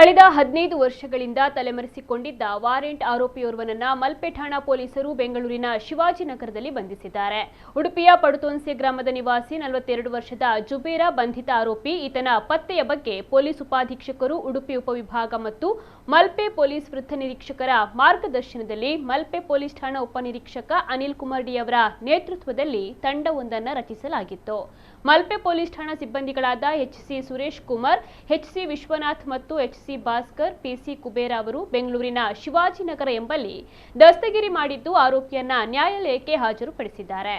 ಕಳೆದ 15 ವರ್ಷಗಳಿಂದ ತಲೆಮರೆಸಿಕೊಂಡಿದ್ದ ವಾರೆಂಟ್ ಆರೋಪಿಯೋರ್ವನನ್ನ ಮಲ್ಪೆ ಠಾಣಾ ಪೊಲೀಸರು ಬೆಂಗಳೂರಿನ ಶಿವಾಜಿನಗರದಲ್ಲಿ ಬಂಧಿಸಿದ್ದಾರೆ. ಉಡುಪಿಯ ಪಡುತೋನ್ಸೆ ಗ್ರಾಮದ ನಿವಾಸಿ 42 ವರ್ಷದ ಜುಬೇರ ಬಂಧಿತ ಆರೋಪಿ. ಈತನ ಪತ್ತೆಯ ಬಗ್ಗೆ ಪೊಲೀಸ್ ಉಪಾಧೀಕ್ಷಕರು, ಉಡುಪಿ ಉಪವಿಭಾಗ ಮತ್ತು ಮಲ್ಪೆ ಪೊಲೀಸ್ ವೃತ್ತ ನಿರೀಕ್ಷಕರ ಮಾರ್ಗದರ್ಶನದಲ್ಲಿ ಮಲ್ಪೆ ಪೊಲೀಸ್ ಠಾಣಾ ಉಪನಿರೀಕ್ಷಕ ಅನಿಲ್ ಕುಮಾರ್ ಡಿ ಅವರ ನೇತೃತ್ವದಲ್ಲಿ ತಂಡವೊಂದನ್ನು ರಚಿಸಲಾಗಿತ್ತು. ಮಲ್ಪೆ ಪೊಲೀಸ್ ಠಾಣಾ ಸಿಬ್ಬಂದಿಗಳಾದ ಎಚ್ಸಿ ಸುರೇಶ್ ಕುಮಾರ್, ಎಚ್ಸಿ ವಿಶ್ವನಾಥ್ ಮತ್ತು ಎಚ್ಸಿ ಭಾಸ್ಕರ್, ಪಿಸಿ ಕುಬೇರ ಅವರು ಬೆಂಗಳೂರಿನ ಶಿವಾಜಿನಗರ ಎಂಬಲ್ಲಿ ದಸ್ತಗಿರಿ ಮಾಡಿದ್ದು ಆರೋಪಿಯನ್ನ ನ್ಯಾಯಾಲಯಕ್ಕೆ ಹಾಜರುಪಡಿಸಿದ್ದಾರೆ.